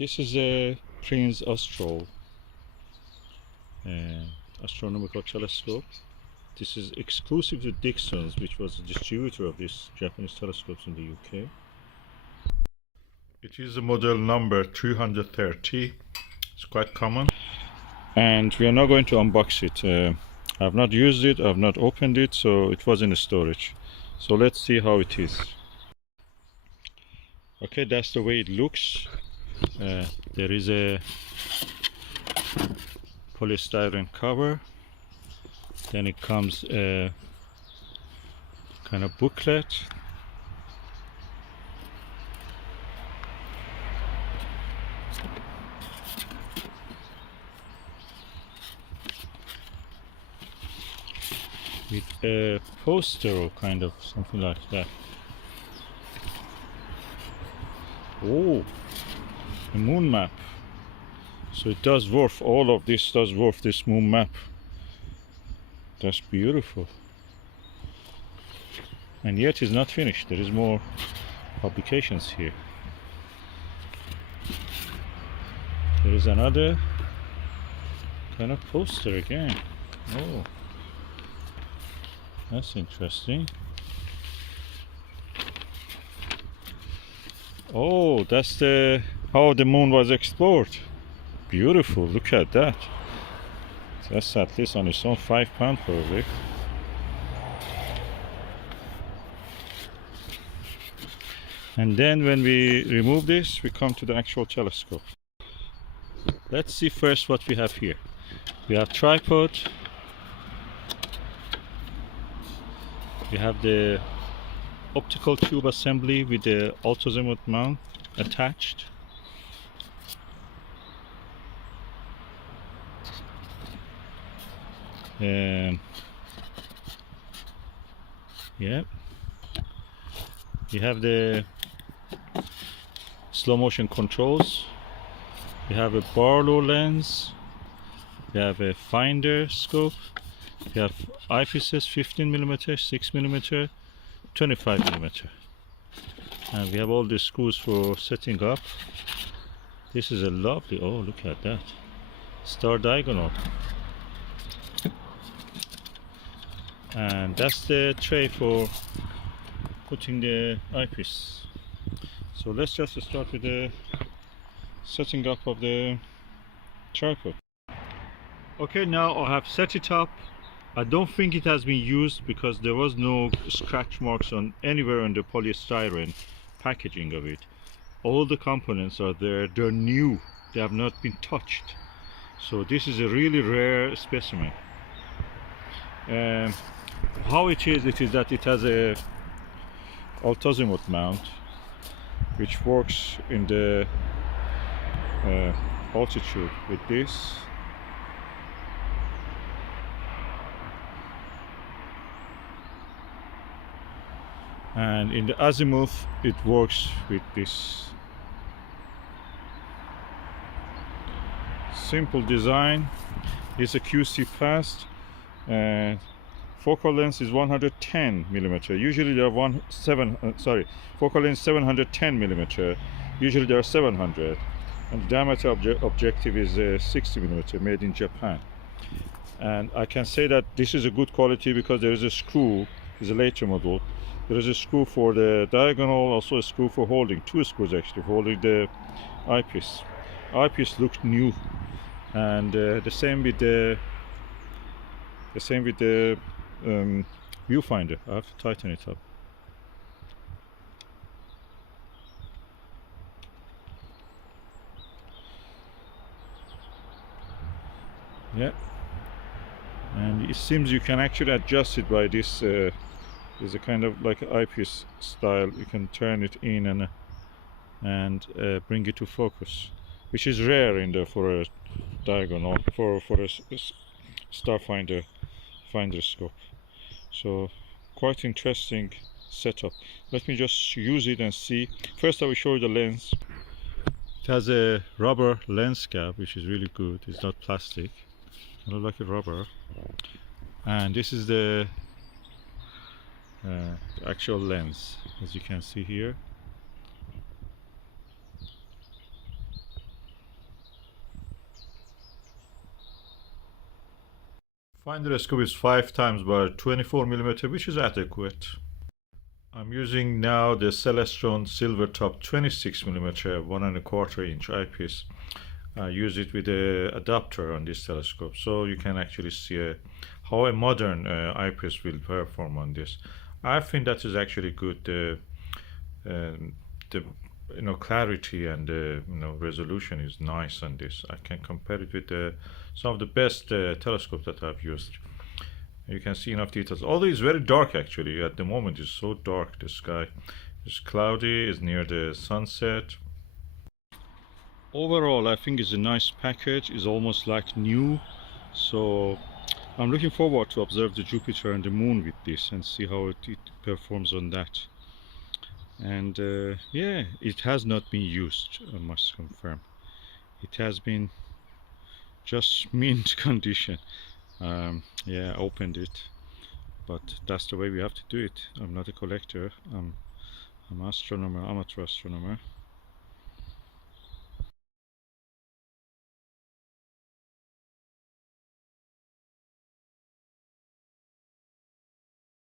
This is a Prinz astronomical telescope. This is exclusive to Dixon's, which was the distributor of these Japanese telescopes in the UK. It is a model number 330. It's quite common. And we are now going to unbox it. I've not used it, I've not opened it, so it was in storage. So let's see how it is. Okay, that's the way it looks. There is a polystyrene cover. Then it comes a kind of booklet. With a poster or kind of something like that. Oh, a moon map. So it does worth, all of this does worth this moon map. That's beautiful. And yet it's not finished. There is more publications here. There is another kind of poster again. Oh, that's interesting. Oh, that's the how the moon was explored. Beautiful, look at that. That's at least on its own £5 probably. And then when we remove this, we come to the actual telescope. Let's see first what we have here. We have tripod. We have the optical tube assembly with the Azimuth mount attached. Yeah, you have the slow motion controls. You have a Barlow lens. You have a finder scope. You have eyepieces 15mm, 6mm, 25mm. And we have all the screws for setting up. This is a lovely, oh look at that, star diagonal. And that's the tray for putting the eyepiece. So let's just start with the setting up of the tripod. Okay, now I have set it up. I don't think it has been used because there was no scratch marks on anywhere on the polystyrene packaging of it. All the components are there, they're new, they have not been touched. So this is a really rare specimen. How it is that it has a Azimuth mount which works in the altitude with this. And in the azimuth it works with this. Simple design. It's a QC passed. Focal length is 110mm. Usually there are focal length 710mm. Usually there are 700. And the diameter objective is 60mm, made in Japan. And I can say that this is a good quality because there is a screw. It's a later model. There is a screw for the diagonal, also a screw for holding, two screws actually, for holding the eyepiece. Eyepiece looks new, and the same with the viewfinder. I have to tighten it up. Yeah, and it seems you can actually adjust it by this. Is a kind of like an eyepiece style. You can turn it in and bring it to focus, which is rare in the for a diagonal for a star finder scope. So quite interesting setup. Let me just use it and see. First I will show you the lens. It has a rubber lens cap, which is really good. It's not plastic. I look like a rubber. And this is the actual lens, as you can see here. Finder scope is 5 times by 24mm, which is adequate. I'm using now the Celestron Silvertop 26mm 1.25 inch eyepiece. I use it with an adapter on this telescope, so you can actually see how a modern eyepiece will perform on this. I think that is actually good. The clarity and resolution is nice on this. I can compare it with some of the best telescopes that I've used. You can see enough details, although it's very dark actually. At the moment it's so dark. The sky is cloudy, it's near the sunset. Overall I think it's a nice package. It's almost like new, so I'm looking forward to observe the Jupiter and the Moon with this and see how it performs on that. And yeah, it has not been used, I must confirm. It has been just mint condition. Yeah, I opened it, but that's the way we have to do it. I'm not a collector. I'm an astronomer, amateur astronomer.